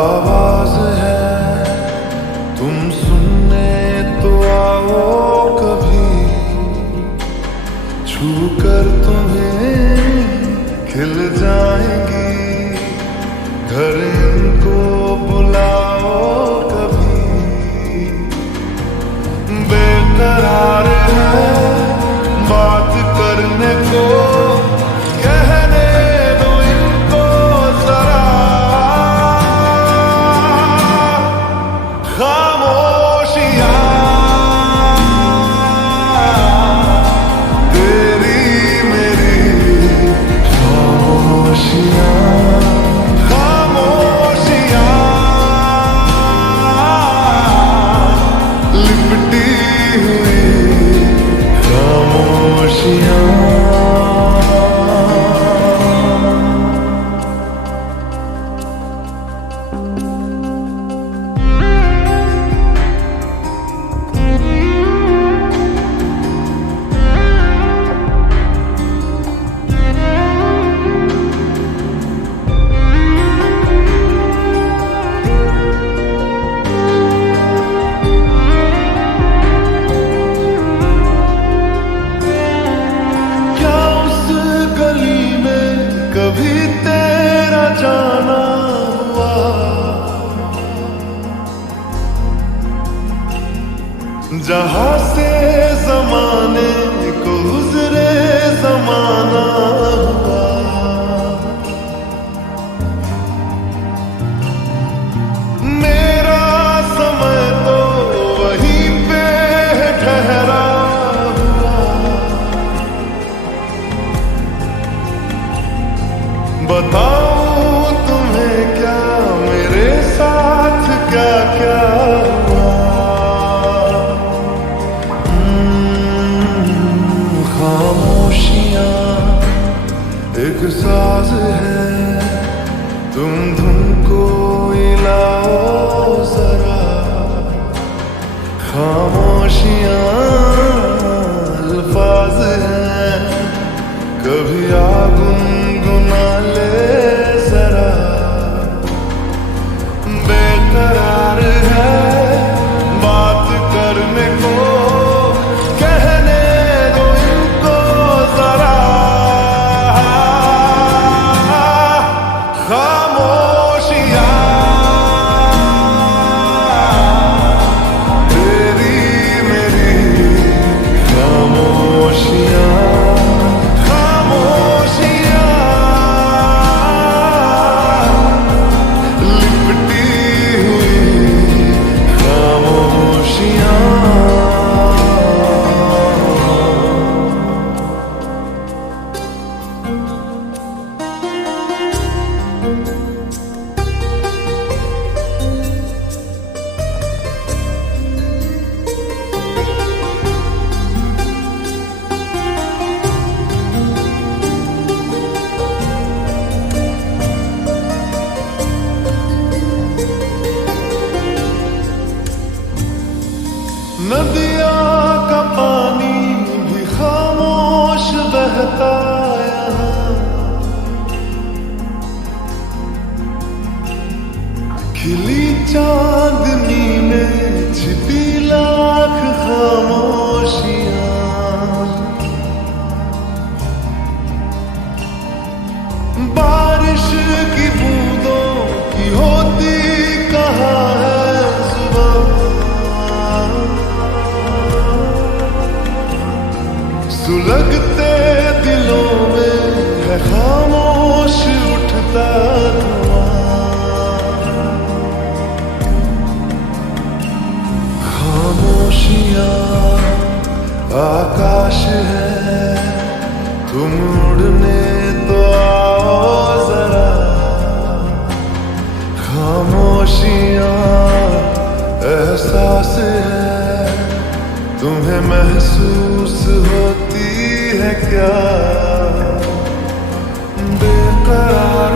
आवाज है तुम सुनने तो आओ कभी, छू कर तुम्हें खिल जाएंगी, घर इनको बुलाओ कभी। बेकरार है बात करने को, कहने दो इनको जरा, खामोशियां तेरी मेरी खामोशियां, खामोशियां लिपटी हुई खामोशियां। कभी तेरा जाना हुआ, जहां से जमाने को गुजरे जमाना हुआ। मेरा समय तो वहीं पे ठहरा हुआ, बताऊं तुम्हें क्या मेरे साथ क्या क्या हुआ। खामोशियां एक साज है, तुम धुन को हिलाओ जरा, खामोशियां अल्फाज है, कभी आ गुनगुना ले जरा। बेकरार है बात करने को, कहने दो इनको जरा, खामोशियां तेरी मेरी खामोशियां, नदिया का पानी भी खामोश बहता यहाँ, खिली चांदनी में छिपी लाख खामोशियां। बारिश की बूंदों की होती कहाँ है जुबान, सुलगते दिलों में है खामोश उठता धुआं। खामोशियां आकाश है, तुम उड़ने तो आओ जरा, खामोशियां एहसास है, तुम्हें महसूस होती है क्या। बेकरार